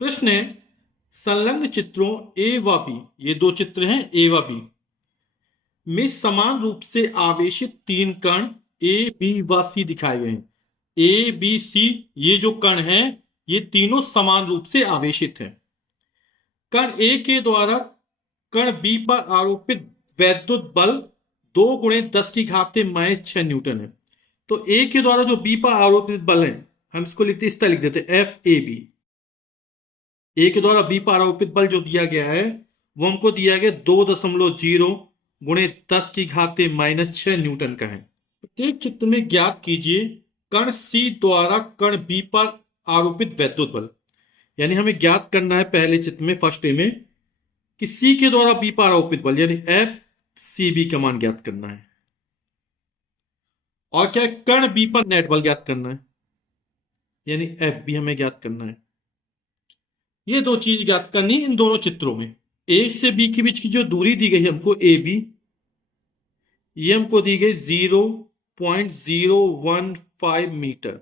प्रश्न है, संलग्न चित्रों ए व बी, ये दो चित्र हैं ए व बी में समान रूप से आवेशित तीन कण ए बी व सी दिखाए गए हैं। ए बी सी ये जो कण हैं ये तीनों समान रूप से आवेशित हैं। कण ए के द्वारा कण बी पर आरोपित वैद्युत बल 2 × 10⁻⁻⁶ न्यूटन है। तो ए के द्वारा जो बी पर आरोपित बल है, हम इसको लिखते इस तरह लिख देते एफ ए बी। ए के द्वारा बी पर आरोपित बल जो दिया गया है वो हमको दिया गया 2.0 × 10⁻⁻⁶ न्यूटन का है। प्रत्येक चित्र में ज्ञात कीजिए कण सी द्वारा कण बी पर आरोपित वैद्युत बल। यानी हमें ज्ञात करना है पहले चित्र में फर्स्ट ए में कि सी के द्वारा बी पर आरोपित बल यानी एफ सी बी का मान ज्ञात करना है। और क्या कण बी पर नेट बल ज्ञात करना है यानी एफ बी हमें ज्ञात करना है। ये दो चीज ज्ञात करनी इन दोनों चित्रों में। ए से बी के बीच की जो दूरी दी गई हमको ए बी, ये हमको दी गई 0.015 मीटर।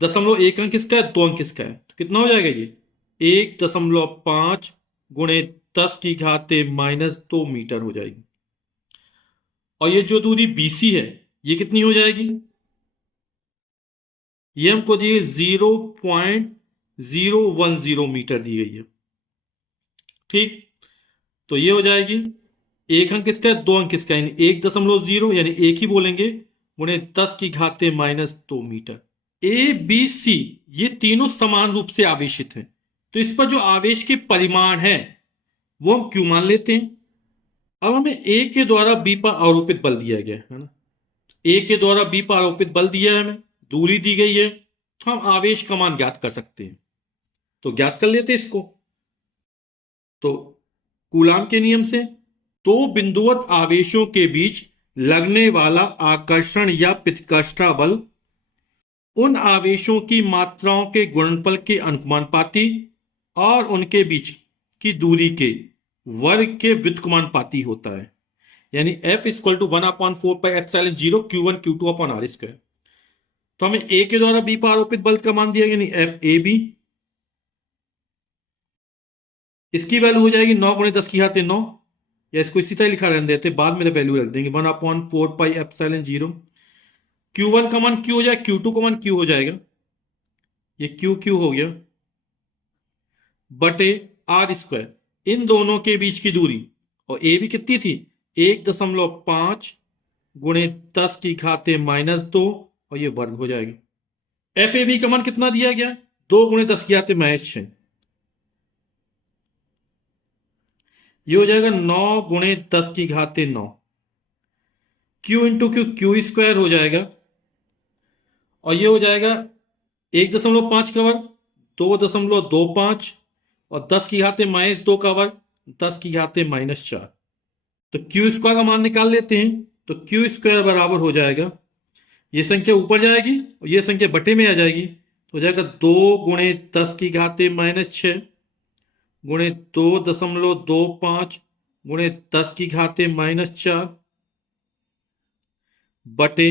0.1 अंक किसका है, 2 अंक किसका है, तो कितना हो जाएगा ये 1.5 गुणे 10⁻⁻² मीटर हो जाएगी। और ये जो दूरी BC है ये कितनी हो जाएगी, ये हमको दी गई 0.010 मीटर दी गई है। ठीक, तो ये हो जाएगी 1 अंक किसका है, 2 अंक किसका है, यानी 1.0 यानी 1 ही बोलेंगे गुणे 10⁻⁻² मीटर। ए बी सी ये तीनों समान रूप से आवेशित हैं, तो इस पर जो आवेश के परिमाण है वो हम क्यू मान लेते हैं। अब हमें ए के द्वारा बी पर आरोपित बल दिया गया है ना, ए के द्वारा बी पर आरोपित बल दिया है, हमें दूरी दी गई है, तो हम आवेश का मान ज्ञात कर सकते हैं। तो ज्ञात कर लेते हैं इसको। तो कूलाम के नियम से दो बिंदुवत आवेशों के बीच लगने वाला आकर्षण या प्रतिकर्षण बल उन आवेशों की मात्राओं के गुणनफल के अनुपाती और उनके बीच की दूरी के वर्ग के व्युत्क्रमानुपाती होता है। यानी F = 1/4πε0 Q1 Q2/r²। तो हमें A के द्वारा B पर आरोपित बल का मान दिया यानी F ए बी, इसकी वैल्यू हो जाएगी 9 × 10⁹ या इसको इसी तरह लिखा रहने देते, बाद में वैल्यू रख देंगे 1/4πε0। Q1 का मान Q हो जाएगा, Q2 का मान Q हो जाएगा, ये Q हो गया बटे r²। इन दोनों के बीच की दूरी और ए भी कितनी थी 1.5 गुणे 10⁻⁻² और ये वर्ग हो जाएगा। एफ ए बी का मान कितना दिया गया 2 × 10⁻⁻⁶, ये हो जाएगा 9 × 10⁻⁹। Q × Q² हो जाएगा और ये हो जाएगा 1.5 का वर्ग 2.25 और 10⁻² का वर्ग 10⁻⁻⁴। तो Q² का मान निकाल लेते हैं। तो Q² बराबर हो जाएगा, ये संख्या ऊपर जाएगी और ये संख्या बटे में आ जाएगी, तो हो जाएगा 2 × 10⁻⁻⁶ गुणे 2.25 गुणे 10⁻⁻⁴ बटे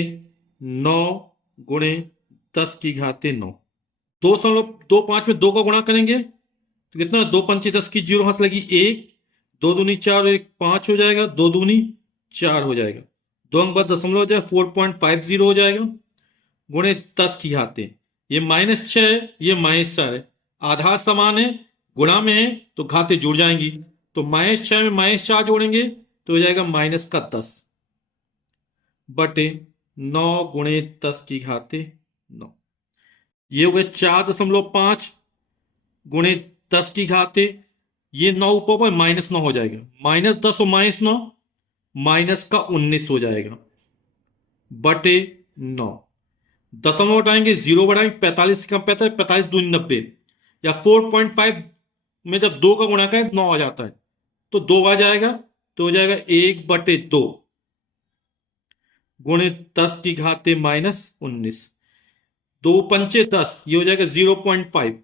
9 गुणे 10⁻⁹। 2.25 में 2 का गुणा करेंगे तो कितना 2 × 5 = 10 की 0 हाथ लगी 1, 2 दूनी 4 1 5 हो जाएगा, 2 दूनी 4 हो जाएगा, 2 अंक बाद दशमलव हो जाएगा 4.50 हो जाएगा गुणे 10⁻⁻। ये -6 है, ये -4 है, आधार समान है, गुणा में है तो घातें जुड़ जाएंगी। तो -6 में -4 जोड़ेंगे तो हो जाएगा -10 बटे 9 गुणे 10⁻⁹। ये हो गया 4.5 गुणे 10⁻⁹, ये 9 ऊपर -9 हो जाएगा, -10 और -9 -19 हो जाएगा बटे 9। दशमलव हटाएंगे 0 बढ़ाएंगे 45 कम 45 45 दूनी 90 या 4.5 में जब 2 का गुणा करें 9 आ जाता है तो 2 आ जाएगा, तो हो जाएगा 1/2 गुणे 10⁻⁻⁹। 2 पंचे 10, ये हो जाएगा 0.5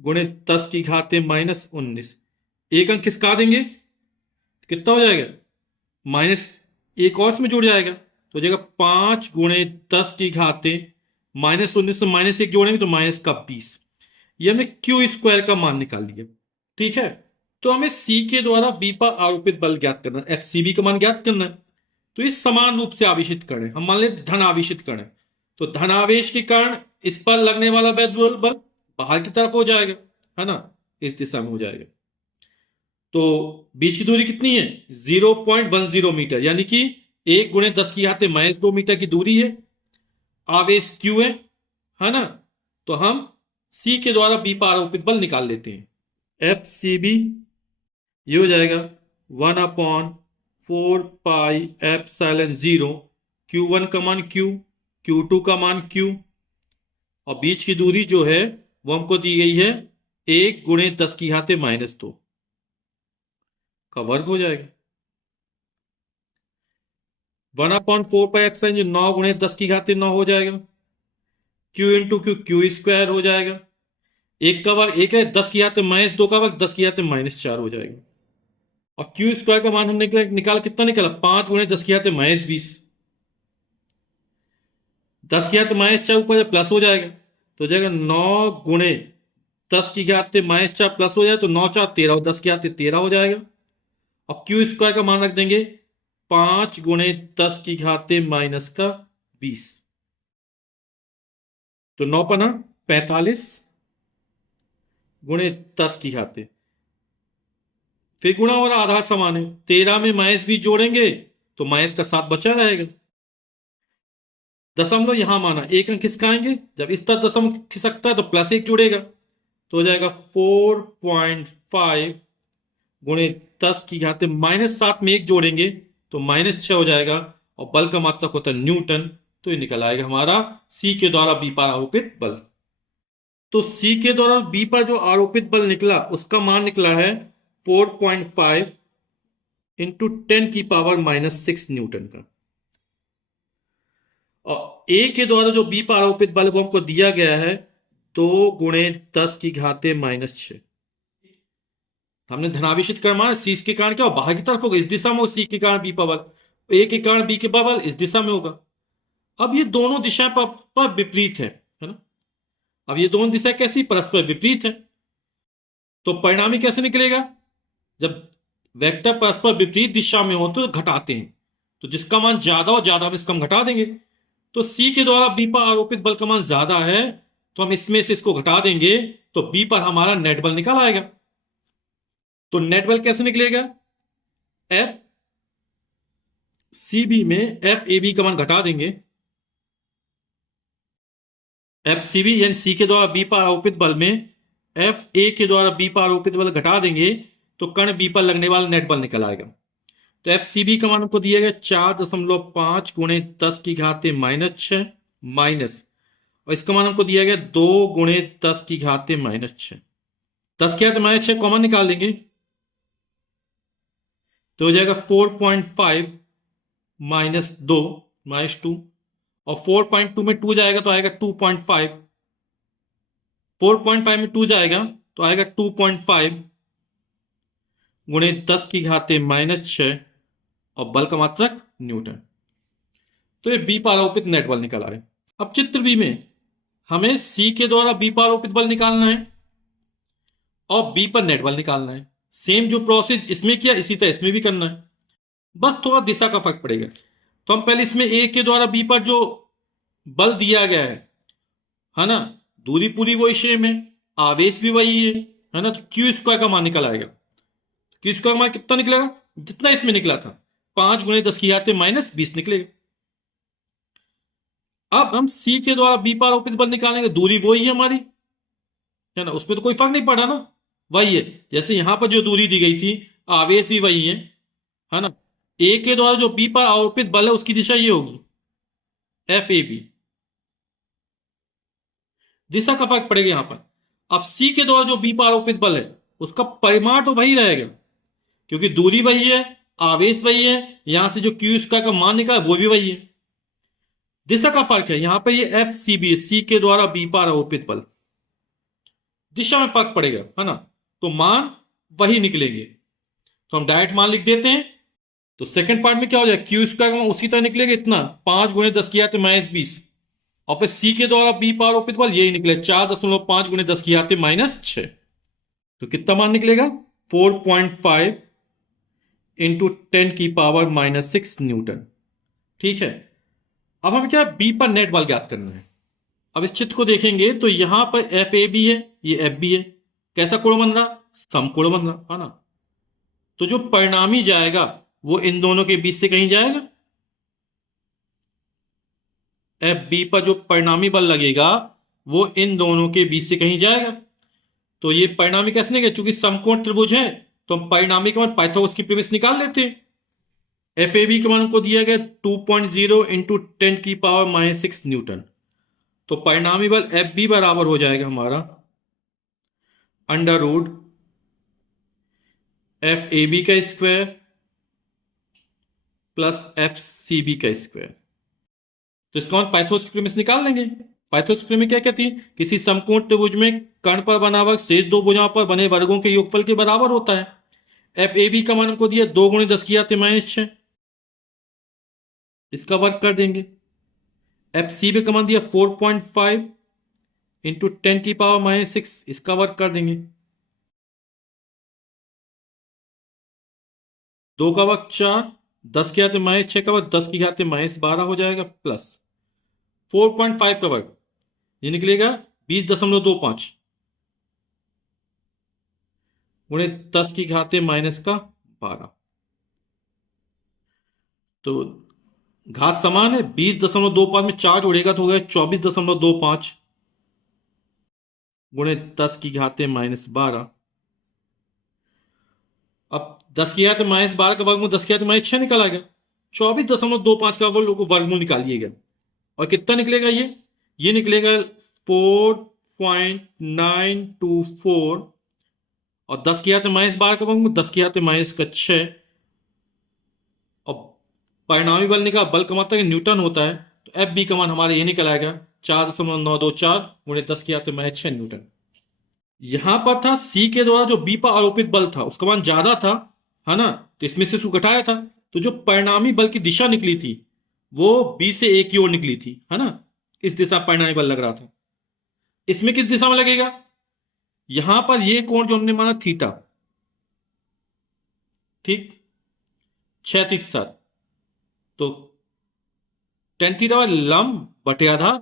गुणे 10⁻⁻⁹। एक अंक खिसका देंगे कितना हो जाएगा माइनस, एक और इसमें जुड़ जाएगा तो हो जाएगा 5 गुणे 10⁻⁻�19 से -1 जोड़ेंगे तो -20। ये हमने क्यू स्क्वायर का मान निकाल लिया। ठीक है, तो हमें सी के द्वारा बी पर आरोपित बल ज्ञात करना है, एफ सी बी का मान ज्ञात करना है। तो इस समान रूप से आवेशित करें, हम मान लें धन आवेशित करें, तो धनावेश के कारण इस पर लगने वाला वैद्युत बल बाहर की तरफ हो जाएगा, है ना, इस दिशा में हो जाएगा। तो बीच की दूरी कितनी है, 0.10 मीटर, यानी कि 1 × 10⁻² मीटर की दूरी है। आवेश क्यू है ना, तो हम सी के द्वारा बी पर आरोपित बल निकाल लेते हैं। एफ सी बी ये हो जाएगा 1/4πε0, Q1 का मान Q, Q2 का मान Q, और बीच की दूरी जो है वो हमको दी गई है 1 × 10⁻² का वर्ग हो जाएगा। 1/4πε 9 × 10⁻9 हो जाएगा। Q into Q, Q square हो जाएगा। एक का वर्ग एक है, 10⁻² का वर्ग 10⁻4 हो जाएगा। और क्यू स्क्वायर का मान हमने निकाला, कितना निकाला, 5 × 10⁻20। 10⁻4 ऊपर प्लस हो जाएगा, तो हो जाएगा 9 × 10⁻4 प्लस हो जाए तो 9×4 13 और 10⁻13 हो जाएगा। और क्यू स्क्वायर का मान रख देंगे 5 × 10⁻⁻20, तो 9×5 = 45 × 10⁻, फिर गुणा और आधार समान है, 13 में -20 जोड़ेंगे तो माइनस का 7 बचा रहेगा। दशमलव यहां माना, एक अंक खिसकाएंगे, जब इस तरफ दशमलव खिसकता है तो +1 जुड़ेगा, तो हो जाएगा 4.5 × 10⁻⁻7 में 1 जोड़ेंगे तो -6 हो जाएगा, और बल का मात्रक होता है न्यूटन। तो ये निकल आएगा हमारा सी के द्वारा बी पर आरोपित बल। तो सी के द्वारा बी पर जो आरोपित बल निकला उसका मान निकला है 4.5 × 10⁻⁻6 न्यूटन का। और ए के द्वारा जो बी पर आरोपित बल को हमको दिया गया है 2 × 10⁻⁻6। हमने धनावेशित कर माना, सी के कारण क्या हो, बाहर की तरफ होगा, इस दिशा में हो, सी के कारण बी पर बल, ए के कारण बी के बल इस दिशा में होगा। अब ये दोनों दिशाएं पर विपरीत है ना। अब ये दोनों दिशाएं कैसी, परस्पर विपरीत है, तो परिणामी कैसे निकलेगा, जब वेक्टर परस्पर विपरीत दिशा में हो तो घटाते हैं, तो जिसका मान ज्यादा हो ज्यादा हम इसका घटा देंगे। तो सी के द्वारा बी पर आरोपित बल का मान ज्यादा है, तो हम इसमें से इसको घटा देंगे, तो बी पर हमारा नेट बल निकल आएगा। तो नेट बल कैसे निकलेगा, एफ सी बी में एफ ए बी का मान घटा देंगे, एफ सी बी यानी सी के द्वारा बी पर आरोपित बल में एफ ए के द्वारा बी पर आरोपित बल घटा देंगे, तो कण बी पर लगने वाला नेट बल निकल आएगा। तो एफ सी बी का मान हमको दिया गया 4.5 × 10⁻⁻6 माइनस, और इसका मान हमको दिया गया 2 × 10⁻⁻6। 10⁻⁻6 कॉमन निकाल लेंगे तो हो जाएगा 4.5 - 2 -2, और 4.2 में 2 जाएगा तो आएगा 2.5, 4.5 में 2 जाएगा तो आएगा 2.5 × 10⁻⁻6, और बल का मात्रक न्यूटन। तो ये बी पर आरोपित नेट बल निकल आए। अब चित्र बी में हमें सी के द्वारा बी पर आरोपित बल निकालना है और बी पर नेट बल निकालना है। सेम जो प्रोसेस इसमें किया इसी तरह इसमें भी करना है, बस थोड़ा दिशा का फर्क पड़ेगा। तो हम पहले इसमें ए के द्वारा बी पर जो बल दिया गया है ना, दूरी पूरी वही सेम है, आवेश भी वही है ना, तो क्यू स्क्वायर का मान निकल आएगा। क्यू स्क्वायर का मान कितना निकलेगा, जितना इसमें निकला था, 5 × 10⁻⁻20 निकलेगा। अब हम सी के द्वारा बी पर आरोपित बल निकालेंगे, दूरी वही है हमारी, है ना, उसमें तो कोई फर्क नहीं पड़ा ना, वही है। जैसे यहां पर जो दूरी दी गई थी, आवेश भी वही है ना। ए के द्वारा जो बी पर आरोपित बल है उसकी दिशा ये होगी एफ ए बी, दिशा का फर्क पड़ेगा यहां पर। अब सी के द्वारा जो बी पर आरोपित बल है उसका परिमाण तो वही रहेगा, क्योंकि दूरी वही है, आवेश वही है, यहां से जो क्यू स्क्वायर का मान निकला वो भी वही है। दिशा का फर्क है, यहां पर ये एफ सी बी, सी के द्वारा बी पर आरोपित बल, दिशा में फर्क पड़ेगा, है ना, तो मान वही निकलेंगे। तो हम डायरेक्ट मान लिख देते हैं। तो सेकंड पार्ट में क्या हो जाएगा, क्यू स्क्वायर का मान उसी तरह निकलेगा, इतना 5 × 10⁻⁻20, और फिर सी के द्वारा बी पर आरोपित बल यही निकले 4.5 गुणे 10 की घात -6। तो कितना मान निकलेगा 4.5 इंटू 10⁻⁻6 न्यूटन। ठीक है, अब हमें क्या बी पर नेट बल ज्ञात करना है। अब इस चित्र को देखेंगे तो यहां पर एफ ए बी है, ये एफ बी है। कैसा कोण बन रहा, समकोण बन रहा है ना। तो जो परिणामी जाएगा वो इन दोनों के बीच से कहीं जाएगा। एफ बी पर जो परिणामी बल लगेगा वो इन दोनों के बीच से कहीं जाएगा। तो ये परिणामी कैसे निकले, चूंकि समकोण त्रिभुज है तो हम परिणामी का मान पाइथागोरस की प्रीमिस निकाल लेते हैं। एफ ए बी का मान को दिया गया 2.0 इंटू 10⁻⁻6 न्यूटन। तो परिणामी बल एफ बी बराबर हो जाएगा हमारा under root F A B का square plus F C B का स्क्वायर। तो इसका हम पाइथागोरस की प्रीमिस निकाल लेंगे। पाइथागोरस की प्रीमिस क्या कहती है, किसी समकोण त्रिभुज में कर्ण पर बना वर्ग शेष दो भुजाओं पर बने वर्गों के योगफल के बराबर होता है। एफ ए बी का मान हमको दिया 2 गुणे 10 की घात -6, इसका वर्ग कर देंगे। एफ सी बी का मान दिया 4.5 इंटू 10⁻⁻6, इसका वर्ग कर देंगे। 2 का वर्ग 4, 10 की घात -6 का वर्ग 10 की घात -12 हो जाएगा, प्लस 4.5 का वर्ग ये निकलेगा 20.25 गुणे 10 की घात -12। तो घात समान है, 20.25 में 4 जोड़ेगा तो हो गया 24.25 गुणे 10 की घात -12। अब 10 की घात -12 का वर्गमूल 10 की घात -6 निकल आएगा। 24.25 का वर्गमूल निकालिएगा और कितना निकलेगा ये निकलेगा 4.924 और 10 की घात -12 का वर्गमूल 10 की घात -6। और परिणामी बल निकाल, बल का मात्रक न्यूटन होता है, तो एफ बी का मान हमारा ये निकल आएगा 4.924 गुणे 10 की घात -6 न्यूटन। यहां पर था सी के द्वारा जो बी पर आरोपित बल था उसका मान ज्यादा था, है ना, तो इसमें से उसको घटाया था। तो जो परिणामी बल की दिशा निकली थी वो बी से ए की ओर निकली थी, है ना, इस दिशा परिणामी बल लग रहा था। इसमें किस दिशा में लगेगा, यहां पर ये कोण जो हमने माना थीटा, ठीक, क्षैतिज साथ, तो टेन थीटा वाला लंब बटे आधा,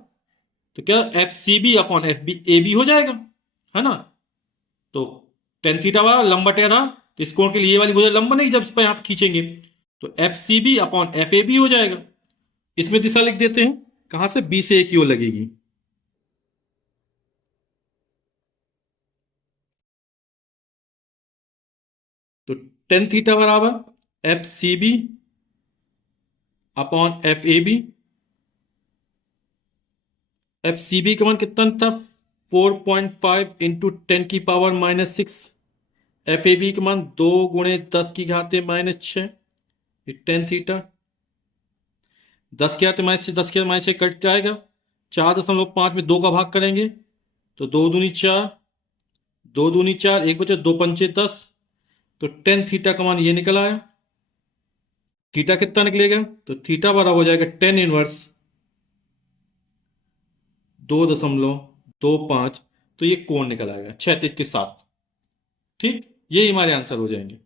तो क्या F C B upon F B A B हो जाएगा, है ना। तो टेन थीटा वाला लंब बटे आधा, तो इस कोण के लिए ये वाली भुजा लंब बनेगी जब इस पर आप खींचेंगे, तो F C B upon F A B हो जाएगा। इसमें दिशा लिख देते हैं, कहां से, बी से ए की ओर लगेगी। तो टेन थीटा बराबर F C B upon F A B. F C B का मान कितना था 4.5 इंटू 10⁻⁻6। एफ ए बी का मान 2 गुणे 10 की घात -6, टेन थीटा। 10 की घात -6 10 की घात -6 कट जाएगा, 4.5 में 2 का भाग करेंगे तो 2 दूनी 4, 2 दूनी 4, एक बचे 2 पंचे 10। तो टेन थीटा का मान ये निकल आया। थीटा कितना निकलेगा, तो थीटा बराबर हो जाएगा 10 इनवर्स 2.25। तो ये कोण निकल आएगा क्षैतिज के साथ। ठीक, ये हमारे आंसर हो जाएंगे।